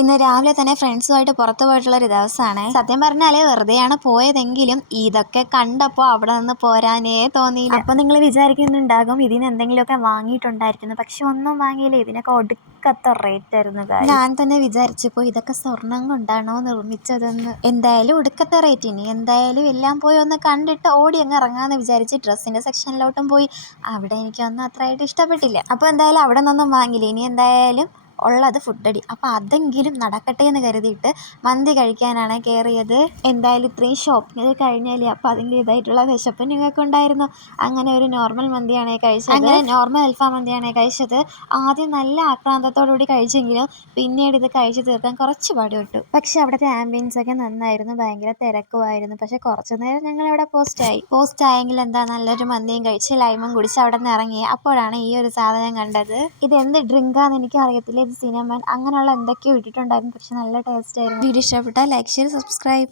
ഇന്ന് രാവിലെ തന്നെ ഫ്രണ്ട്സുമായിട്ട് പുറത്തു പോയിട്ടുള്ളൊരു ദിവസമാണ്. സത്യം പറഞ്ഞാൽ വെറുതെയാണ് പോയതെങ്കിലും ഇതൊക്കെ കണ്ടപ്പോൾ അവിടെ നിന്ന് പോരാനേ തോന്നിയില്ല. അപ്പോൾ നിങ്ങൾ വിചാരിക്കുന്നുണ്ടാകും ഇതിന് എന്തെങ്കിലുമൊക്കെ വാങ്ങിയിട്ടുണ്ടായിരിക്കുന്നു. പക്ഷെ ഒന്നും വാങ്ങിയില്ല. ഇതിനൊക്കെ ഒടുക്കത്തെ റേറ്റ് ആയിരുന്നു. ഞാൻ തന്നെ വിചാരിച്ചപ്പോൾ ഇതൊക്കെ സ്വർണം കൊണ്ടാണോ നിർമ്മിച്ചതെന്ന്. എന്തായാലും ഒടുക്കത്തെ റേറ്റ്. ഇനി എന്തായാലും എല്ലാം പോയി ഒന്ന് കണ്ടിട്ട് ഓടി അങ്ങ് ഇറങ്ങാമെന്ന് വിചാരിച്ച് ഡ്രസ്സിൻ്റെ സെക്ഷനിലോട്ടും പോയി. അവിടെ എനിക്കൊന്നും അത്രയായിട്ട് ഇഷ്ടപ്പെട്ടില്ല. അപ്പോൾ എന്തായാലും അവിടെ നിന്നൊന്നും വാങ്ങിയില്ല. ഇനി എന്തായാലും ഉള്ളത് ഫുഡടി. അപ്പോൾ അതെങ്കിലും നടക്കട്ടെ എന്ന് കരുതിയിട്ട് മന്തി കഴിക്കാനാണ് കയറിയത്. എന്തായാലും ഇത്രയും ഷോപ്പിംഗ് കഴിഞ്ഞാൽ അപ്പോൾ അതിൻ്റേതായിട്ടുള്ള വിശപ്പ് നിങ്ങൾക്കുണ്ടായിരുന്നു. അങ്ങനെ ഒരു നോർമൽ മന്തിയാണ് കഴിച്ചത്. അങ്ങനെ നോർമൽ അൽഫാം മന്തിയാണ് കഴിച്ചത്. ആദ്യം നല്ല ആക്രാന്തത്തോടുകൂടി കഴിച്ചെങ്കിലും പിന്നീട് ഇത് കഴിച്ച് തീർക്കാൻ കുറച്ച് പാടുപെട്ടു. പക്ഷെ അവിടുത്തെ ആംബിയൻസ് ഒക്കെ നന്നായിരുന്നു. ഭയങ്കര തിരക്കുമായിരുന്നു. പക്ഷെ കുറച്ച് നേരം ഞങ്ങൾ അവിടെ പോസ്റ്റ് ആയെങ്കിൽ എന്താ, നല്ലൊരു മന്തിയും കഴിച്ച് ലൈമും കുടിച്ച് അവിടെ നിന്ന് ഇറങ്ങി. അപ്പോഴാണ് ഈ ഒരു സാധനം കണ്ടത്. ഇത് എന്ത് ഡ്രിങ്കാന്ന് എനിക്ക് അറിയത്തില്ല. ഇത് സിനമൺ അങ്ങനെയുള്ള എന്തൊക്കെയോ ഇട്ടിട്ടുണ്ടായിരുന്നു. പക്ഷെ നല്ല ടേസ്റ്റ് ആയിരുന്നു. വീഡിയോ ഇഷ്ടപ്പെട്ടാൽ ലൈക്ക്, ഷെയർ, സബ്സ്ക്രൈബ്.